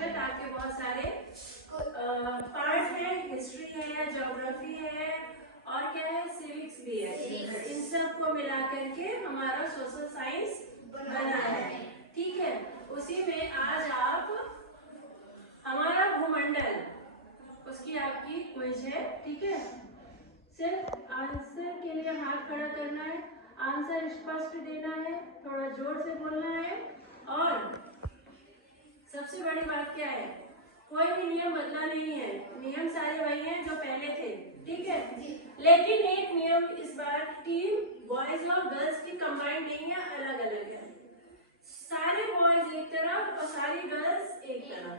अंतर्गत आपके बहुत सारे पार्ट है, हिस्ट्री है, ज्योग्राफी है और क्या है, सिविक्स भी है। इन सब को मिला करके हमारा सोशल साइंस बना है, ठीक है। उसी में आज आप हमारा भूमंडल, उसकी आपकी क्विज है, ठीक है। सिर्फ आंसर के लिए हाथ खड़ा करना है, आंसर स्पष्ट देना है, थोड़ा जोर से बोलना है। और सबसे बड़ी बात क्या है, कोई भी नियम बदला नहीं है, नियम सारे वही हैं जो पहले थे, ठीक है। लेकिन एक नियम इस बार, टीम बॉयज और गर्ल्स की कंबाइंड नहीं है, अलग अलग है। सारे बॉयज एक तरफ और सारी गर्ल्स एक तरफ।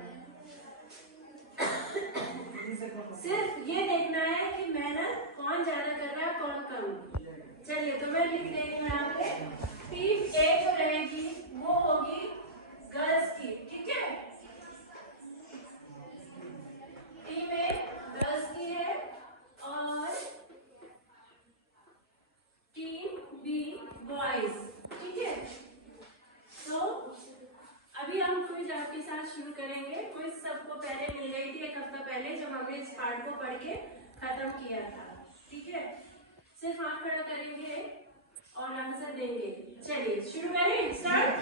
सिर्फ ये देखना है कि मेहनत कौन ज्यादा कर रहा है, कौन कम। चलिए, तो मैं लिख दे रही हूँ यहाँ पे, टीम ए जो रहेगी वो होगी गर्ल्स की, ठीक है। टीम ए गर्ल्स की है और टीम बी बॉयज, ठीक है। तो अभी हम क्विज आपके साथ शुरू करेंगे। क्विज सबको पहले मिल गई थी एक हफ्ता पहले, जब हमने इस पार्ट को पढ़ के खत्म किया था, ठीक है। सिर्फ हाथ खड़ा करेंगे और आंसर देंगे। चलिए शुरू करें, स्टार्ट।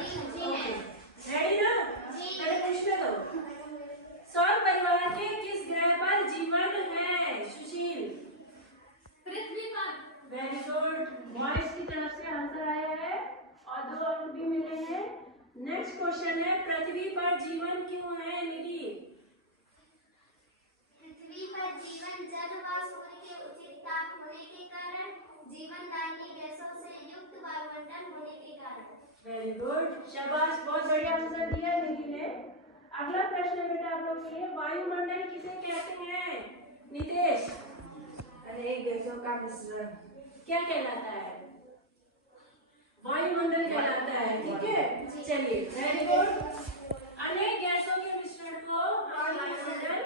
रेडी ना? पहले पूछने दो, सौर परिवार के किस ग्रह पर जीवन है? सुशील। पृथ्वी पर। वेरी गुड, बॉयज की तरफ से आंसर आया है और 2 अंक भी मिले हैं। नेक्स्ट क्वेश्चन है, पृथ्वी पर जीवन क्यों है? निधि। पृथ्वी पर जीवन जल व सूर्य के उचित ताप होने के कारण, जीवनदायिनी गैसों से युक्त वायुमंडल होने के कारण। वेरी गुड, शाबाश, बहुत बढ़िया आंसर दिया निधि ने। अगला प्रश्न बेटा आप लोग के लिए, वायुमंडल किसे कहते हैं? नितेश। अरे गैसों का मिश्रण क्या कहलाता है? वायुमंडल कहलाता है, ठीक है। चलिए, वेरी गुड। अनेक गैसों के मिश्रण को हम वायुमंडल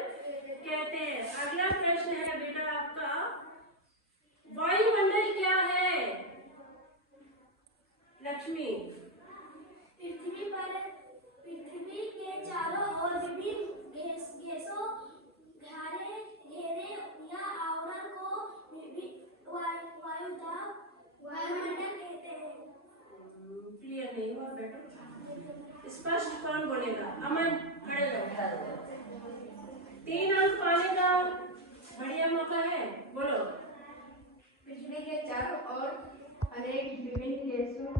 कहते हैं। अगला प्रश्न है बेटा आपका, वायुमंडल क्या है? लक्ष्मी। पृथ्वी के चारों ओर विभिन्न गैसों घेरे या आवरण को वायुमंडल कहते हैं। क्लियर नहीं हुआ बेटा, स्पष्ट कौन बोलेगा? अमन, खड़े रहो। 3 अंक पाने का बढ़िया मौका है, बोलो। पृथ्वी के चारों ओर अनेक विभिन्न गैसों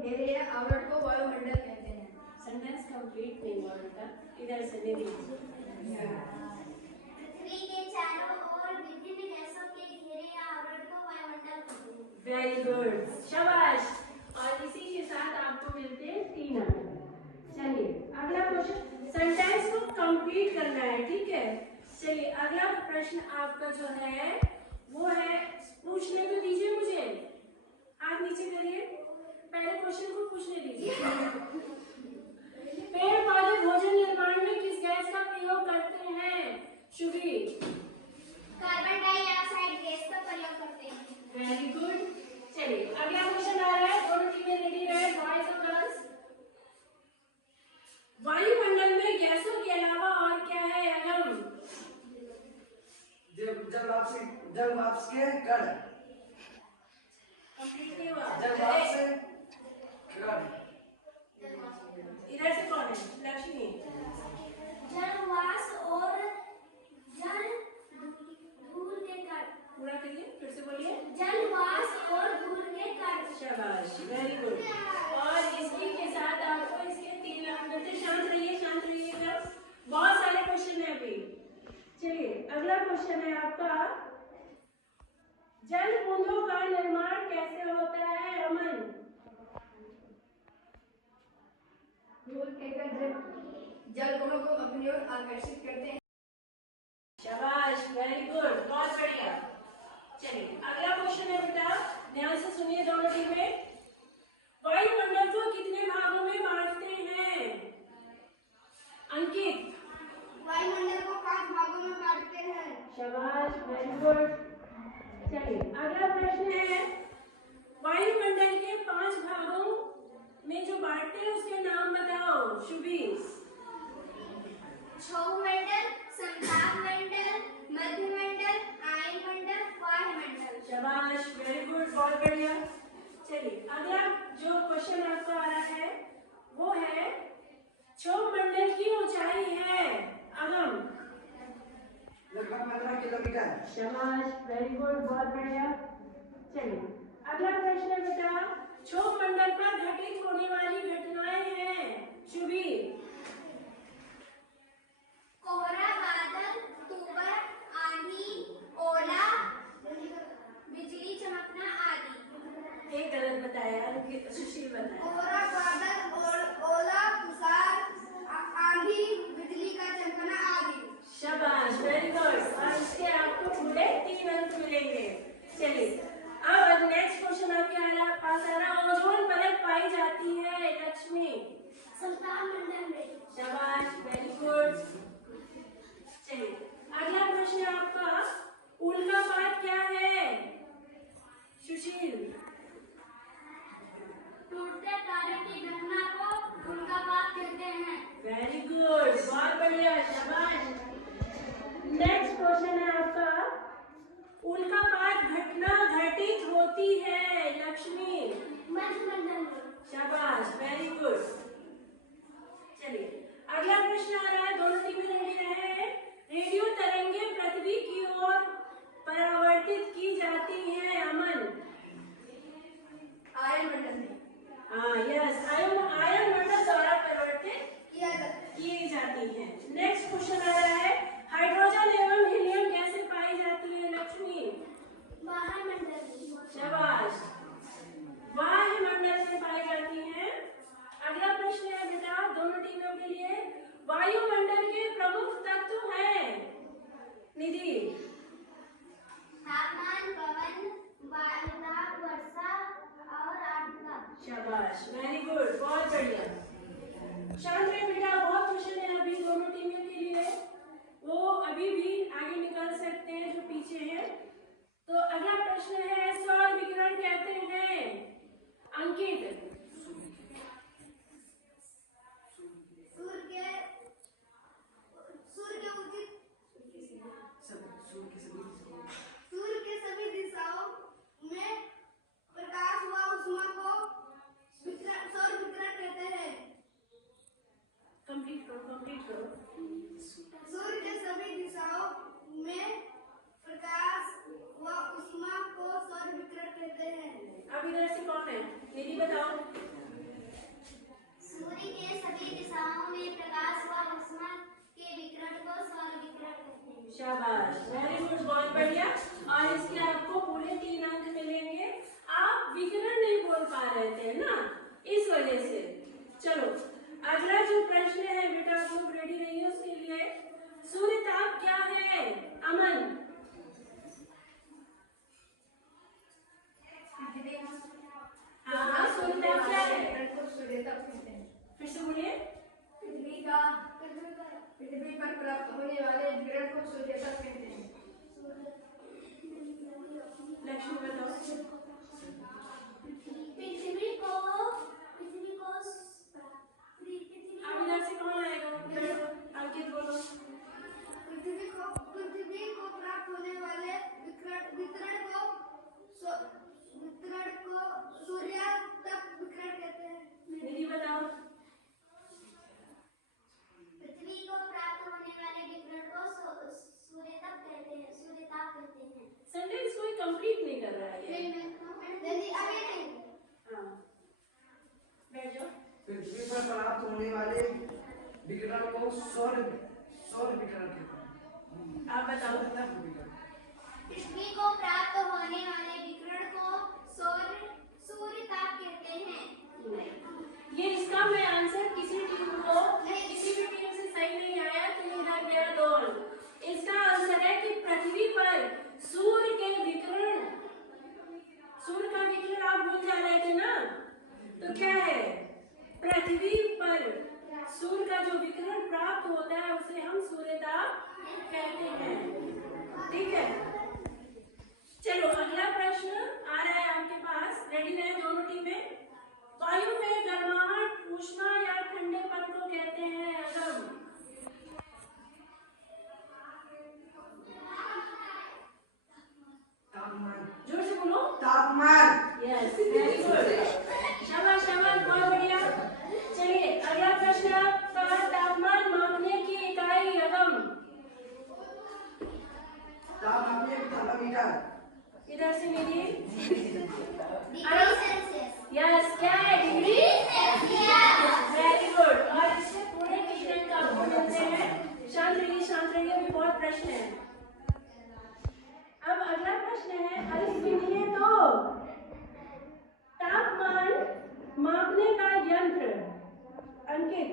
घेरे या आवरण को वायुमंडल कहते हैं। सेंटेंस कंप्लीट नहीं हुआ बेटा, इधर से ले लीजिए। पृथ्वी के चारों ओर विभिन्न गैसों के घेरे या आवरण को वायुमंडल कहते हैं। वेरी गुड, शाबाश। और इसी के साथ आपको मिलते हैं 3 अंक। चलिए अगला क्वेश्चन, सेंटेंस को कंप्लीट करना है, ठीक है। चलिए अगला प्रश्न आपका जो है वो है, पूछने तो दीजिए मुझे, हाथ नीचे करिए, पहले क्वेश्चन को पूछने दीजिए। पेड़ पौधे भोजन निर्माण में किस गैस का प्रयोग करते हैं? शुभी। कार्बन डाइऑक्साइड गैस का प्रयोग करते हैं। Very good. चलिए अगला क्वेश्चन आ रहा है, दोनों टीमें रेडी रहे, बॉयज और गर्ल्स। वायुमंडल में गैसों के अलावा और क्या है? अगम। जल वाष्प के कण। कंप्लीट नहीं हुआ। जल वाष्प से कण। इधर से कौन है? लक्ष्मी। जलवाष्प और जल धूल के कण। पूरा करिए, फिर से बोलिए। जलवाष्प और धूल के कण। शाबाश, वेरी गुड। और इसी के साथ आपको इसके 3 अंक मिलते। शांत रहिए, शांत रहिएगा, बहुत सारे क्वेश्चन है अभी। चलिए अगला क्वेश्चन है आपका, जल बूंदों का निर्माण कैसे होता है? अमन। धूल के कण जल कणों को अपनी ओर आकर्षित करते हैं। शाबाश, वेरी गुड, बहुत बढ़िया। चलिए अगला क्वेश्चन है बेटा, ध्यान से सुनिए दोनों टीमें। वायुमंडल को कितने भागों में बांटते हैं? अंकित। वायुमंडल को 5 भागों में बांटते हैं। शाबाश, वेरी गुड। चलिए अगला प्रश्न है, वायुमंडल के 5 भागों में जो बांटते हैं उसके नाम बताओ शुभी। क्षौरमंडल, संतापमंडल, मध्यमंडल, आयनमंडल, वायुमंडल। शाबाश, वेरी गुड, बहुत बढ़िया। चलिए अगला जो क्वेश्चन आपको आ रहा है वो है क्षौरमंडल की ऊंचाई है अगम। लगभग 15 किलोमीटर। शाबाश, वेरी गुड, बहुत बढ़िया। चलिए अगला प्रश्न है बेटा, क्षौरमंडल पर घटित होने वाली घटनाएं हैं शुभी। कोहरा, बादल, तूफान, आंधी, ओला, बिजली चमकना आदि। एक गलत बताया, सुशील बताया। कोहरा, बादल, ओला, तुषार, आंधी, बिजली का चमकना आदि। शाबाश, वेरी गुड। और इसके आपको पूरे 3 अंक मिलेंगे। चलिए अब नेक्स्ट क्वेश्चन आपके पास आ रहा है, ओजोन परत पाई जाती है लक्ष्मी। संतापमंडल में। शाबाश, वेरी गुड। चलिए अगला प्रश्न आपका, उल्कापात क्या है सुशील। टूटते तारे की घटना को उल्कापात कहते हैं। वेरी गुड, बहुत बढ़िया, शाबाश। नेक्स्ट क्वेश्चन है आपका, उल्कापात घटना घटित होती है लक्ष्मी। मध्यमंडल में। शाबाश, वेरी गुड। चलिए अगला प्रश्न आ रहा है, दोनों टीमें रेडी रहे। रेडियो तरंगे पृथ्वी की ओर परावर्तित की जाती है अमन। आयनमंडल में। हाँ यस, आयन मंडल द्वारा परिवर्तित किया जाता की जाती है। नेक्स्ट क्वेश्चन आ रहा है, हाइड्रोजन एवं हीलियम गैसें पाई जाती है लक्ष्मी। वायुमंडल में। शाबाश, वायुमंडल में पाई जाती हैं। अगला प्रश्न है बेटा दोनों टीमों के लिए, वायुमंडल के प्रमुख तत्व हैं निधि। तापमान, पवन, वायुदाब, वर्षा और आर्द्रता। शाबाश, वेरी गुड, बहुत बढ़िया। शांत रहे बेटा, बहुत क्वेश्चन है अभी दोनों टीमों के लिए, वो अभी भी आगे निकल सकते हैं जो पीछे हैं। तो अगला प्रश्न है, सौर विकिरण कहते हैं अंकित। सूर्य के सभी दिशाओं में प्रकाश व ऊष्मा को सौर विकिरण कहते हैं। कंप्लीट करो। सूर्य के सभी दिशाओं में प्रकाश व ऊष्मा को सौर विकिरण कहते हैं। अब इधर से कौन है, निधि बताओ। सूर्य के सभी दिशाओं में प्रकाश व ऊष्मा के विकिरण को सौर विकिरण कहते हैं। शाबाश, वेरी गुड, बहुत बढ़िया। और इसके आपको पूरे 3 अंक मिलेंगे। आप विकिरण नहीं बोल पा रहे थे ना, इस वजह से। चलो अगला जो प्रश्न है बेटा, आप रेडी रहिए उसके लिए। सूर्य ताप क्या है अमन। हाँ, सूर्य ताप क्या है, सूर्य ताप कहते हैं। फिर से बोलिए। पृथ्वी पर प्राप्त होने वाले विकिरण को सूर्य ताप कहते हैं। लक्ष्मी बताओ। पृथ्वी को अब इधर से कौन आएगा, अंकित बोलो। पृथ्वी को प्राप्त होने वाले विकिरण को सूर्य ताप विकिरण कहते हैं। निधि बताओ। पृथ्वी को प्राप्त होने वाले विकिरण को सूर्यताप कहते हैं। सेंटेंस कोई कंप्लीट नहीं कर रहा है ये। हाँ, बैठ जाओ। पृथ्वी पर प्राप्त होने वाले विकिरण को सौर विकिरण कहते हैं। आप बताओ। पृथ्वी को प्राप्त होने वाले विकिरण को सूर्यताप कहते हैं। ये इसका मैं आंसर किसी टीम को, किसी भी टीम से सही नहीं आया तो इधर गया 2 अंक। इसका आंसर है कि पृथ्वी पर सूर्य के विकिरण, सूर्य का विकिरण आप भूल जा रहे थे ना, तो क्या है, पृथ्वी पर सूर्य का जो विकिरण प्राप्त होता है उसे हम सूर्यताप कहते हैं। ठीक है, चलो अगला प्रश्न आ रहा है आपके पास, रेडी रहे दोनों टीमें। वायु में गर्माहट, ऊष्मा या ठंडेपन को कहते हैं अगम। तापमान। जोर से बोलो। तापमान। यस, वेरी गुड, शाबाश शाबाश, बहुत बढ़िया। चलिए अगला प्रश्न आपका, तापमान मापने की इकाई अगम। तापमान थर्मामीटर। इधर से मेरी। Degree Celsius. यस, क्या है? Degree Celsius. Very good. और इससे पूरे कितने अंक आपको मिलते हैं? शांत रहिए, अभी बहुत प्रश्न है। अब अगला प्रश्न है, अरे सुनिए तो, तापमान मापने का यंत्र। अंकित।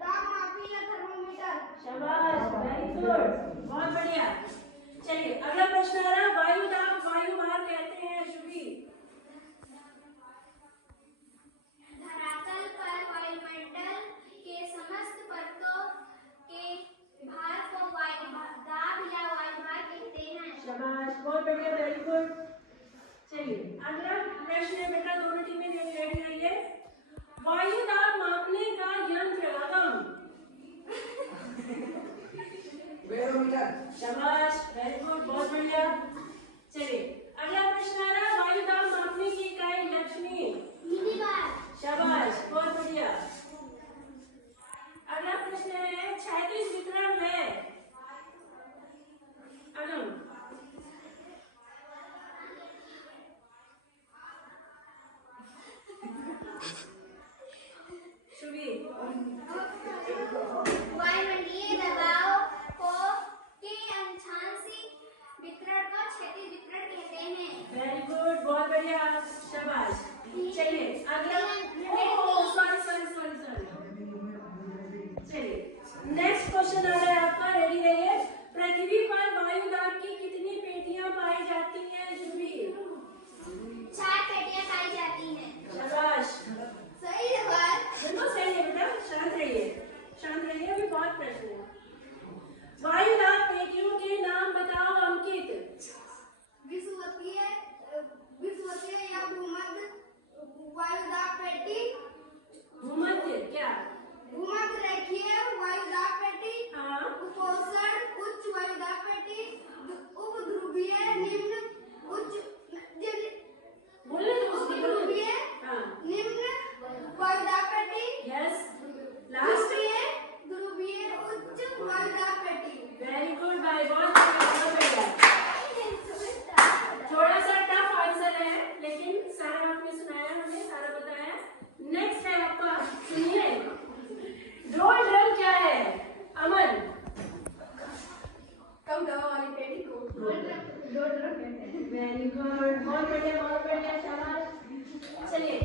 तापमापी या थर्मामीटर। शाबाश, वेरी गुड, बहुत बढ़िया। चलिए अगला प्रश्न आ रहा, वायु दाब, वायु भार कहते हैं शुभी। धरातल पर वायुमंडल के समस्त परतों के भार को वायु दाब या वायुभार कहते हैं। शाबाश, बहुत बढ़िया, वेरी गुड। चलिए अगला प्रश्न है बेटा, दोनों टीमें रेडी रहिए। वायु दाब मापने का यंत्र अगम। बैरोमीटर। शाबाश, वेरी गुड, बहुत बढ़िया। चलिए अगला प्रश्न आ रहा, वायु दाब मापने की इकाई लक्ष्मी। मिलीबार। शाबाश, बहुत बढ़िया। अगला प्रश्न है, क्षैतिज वितरण है अगम। शुभी। वायुमंडलीय दबाव के आंशिक वितरण को क्षैतिज वितरण कहते हैं। वेरी गुड, बहुत बढ़िया, शाबाश। चलिए अगला, सॉरी। चलिए नेक्स्ट क्वेश्चन आ रहा है आपका, रेडी रहिए। पृथ्वी पर वायु दाब की कितनी पेटियां पाई जाती हैं शुभी? 4 पेटियां पाई जाती हैं। शाबाश, सही जवाब। बिल्कुल सही है बेटा, शांत रहिए, अभी बहुत प्रश्न है। वायु दाब पेटियों के नाम बताओ अंकित। विषुवतीय या भूमध्य वायुदाब पेटी। भूमध्य क्या? भूमध्य रेखीय वायुदाब पेटी। हाँ। उपोष्ण उच्च वायुदाब पेटी। उपध्रुवीय निम्न उच्च बोले तो उसकी उपध्रुवीय हाँ। निम्न वायुदाब पेटी। Yes, last. ध्रुवीय उच्च वायुदाब पेटी। वेरी गुड भाई, बहुत बढ़िया। थोड़ा सा टफ आंसर है, लेकिन सारा आपने सुनाया, हमें सारा बताया। नेक्स्ट है आपका, सुनिए, ड्रोन ड्रम क्या है अमन? कम दवा वाली पेटी को ड्रोन ड्रम कहते हैं। वेरी गुड, बहुत बढ़िया, शाबाश। चलिए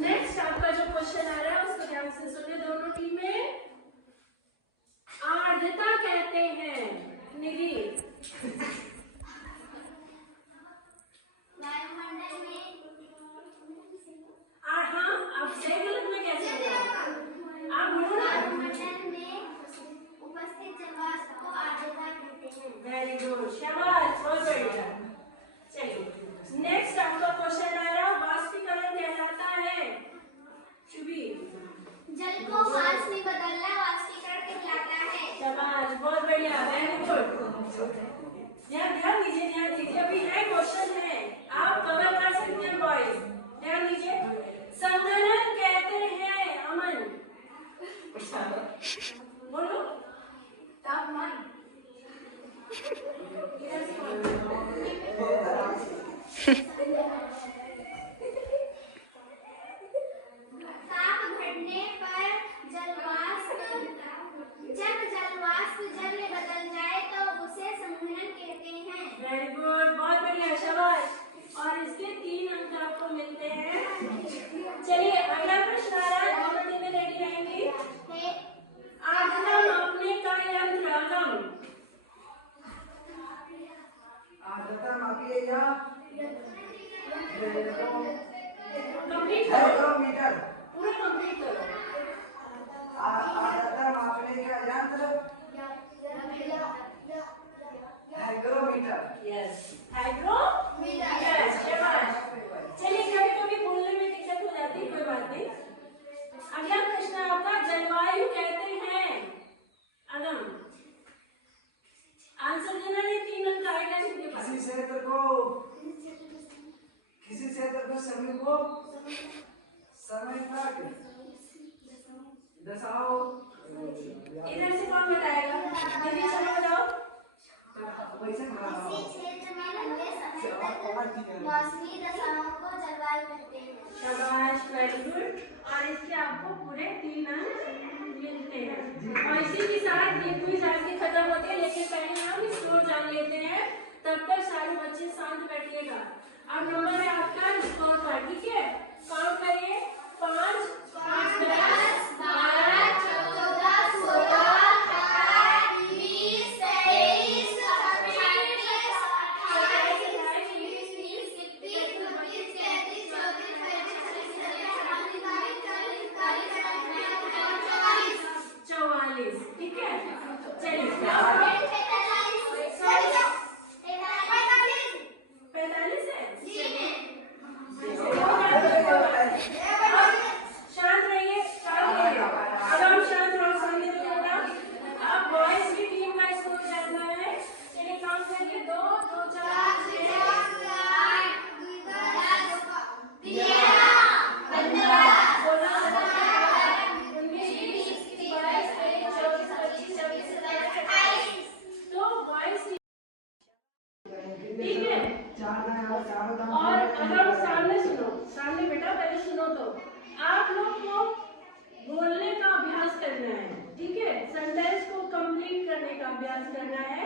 नेक्स्ट आपका जो क्वेश्चन आ रहा है उसको ध्यान से सुनिए दोनों टीमें। आर्द्रता कहते हैं निधि। वायुमंडल में हाँ, आप सही गलत में कैसे आप बोलो ना। वायुमंडल में उपस्थित जलवाष्प को आर्द्रता कहते हैं। वेरी गुड, शाबाश, बहुत बढ़िया। चलिए नेक्स्ट आपका क्वेश्चन आ रहा है, वाष्पीकरण कहलाता है शुभी। जल को वाष्प में बदलना वाष्पीकरण कहलाता है। शाबाश, बहुत बढ़िया, वेरी गुड। ध्यान दीजिए, अभी है क्वेश्चन है, आप कवर कर सकते हैं बॉयज, ध्यान दीजिए। संघनन कहते हैं अमन। बोलो। तापमान। इधर से बोलो। ताप घटने पर जब जलवाष्प जल में बदल जाए तो उसे संघनन कहते हैं। वेरी गुड, बहुत बढ़िया, शाबाश। को समय तक दशाओं इधर से कौन बताएगा? दीदी चलो बताओ। वैसे किसी क्षेत्र में लंबे समय तक मौसमी दशाओं को जलवायु कहते हैं। शाबाश, वेरी गुड। और इसके आपको पूरे 3 अंक मिलते हैं। और इसी के साथ ये क्विज आज की खत्म होती है, लेकिन पहले हम स्कोर जान लेते हैं। तब तक सारे बच्चे शांत बैठिएगा। अब नंबर है आपका स्कोर का, ठीक है? काउंट करिए। 5, 5, 10, 12, 14, 16, 18, 20, 23, 26, 28, 29, 30, 31, 32, 33, 34, 44, ठीक है? चलिए 45 है। शांत रहिए, शांत रहिए। अब हम शांत रहो, सामने तो होगा। अब बॉयज की टीम का स्कोर जानना है। चलिए काउंट करिए। 2, 2, 4, ठीक है? और अब सामने सुनो, सामने बेटा पहले सुनो तो। आप लोग को बोलने का अभ्यास करना है, ठीक है? सेंटेंस को कंप्लीट करने का अभ्यास करना है।